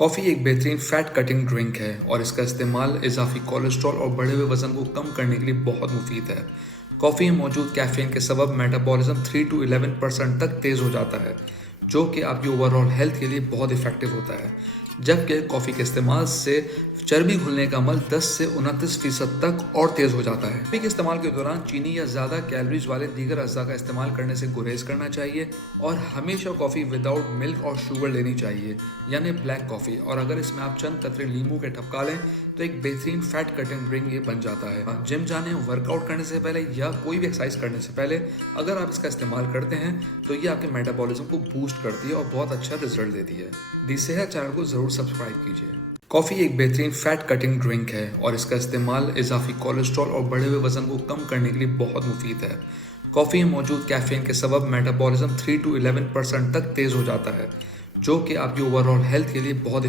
Coffee एक बेहतरीन fat cutting drink है और इसका इस्तेमाल इजाफी कोलेस्ट्रॉल और बढ़े हुए वज़न को कम करने के लिए बहुत मुफीद है। कॉफ़ी में मौजूद कैफ़ीन के सबब मेटाबॉलिज्म 3 to 11% तक तेज़ हो जाता है, जो कि आपकी ओवरऑल हेल्थ के लिए बहुत इफ़ेक्टिव होता है। जबकि कॉफ़ी के इस्तेमाल से चर्बी घुलने का अमल 10 से 29% तक और तेज़ हो जाता है। कॉफ़ी के इस्तेमाल के दौरान चीनी या ज़्यादा कैलोरीज वाले दीगर अज़्ज़ा का इस्तेमाल करने से गुरेज करना चाहिए और हमेशा कॉफ़ी विदाउट मिल्क और शुगर लेनी चाहिए, यानी ब्लैक कॉफ़ी। और अगर इसमें आप चंद कतरे नींबू के टपका लें तो एक बेहतरीन फैट कटिंग ड्रिंक ये बन जाता है। जिम जाने, वर्कआउट करने से पहले या कोई भी एक्सरसाइज करने से पहले अगर आप इसका इस्तेमाल करते हैं तो ये आपके मेटाबॉलिज्म को बूस्ट करती है और बहुत अच्छा रिजल्ट देती है। दी सेहत चैनल को ज़रूर सब्सक्राइब कीजिए। कॉफ़ी एक बेहतरीन फ़ैट कटिंग ड्रिंक है और इसका इस्तेमाल इजाफी कोलेस्ट्रॉल और बढ़े हुए वज़न को कम करने के लिए बहुत मुफीद है। कॉफ़ी में मौजूद कैफ़ीन के सबब मेटाबॉलिज्म 3 to 11% तक तेज़ हो जाता है, जो कि आपकी ओवरऑल हेल्थ के लिए बहुत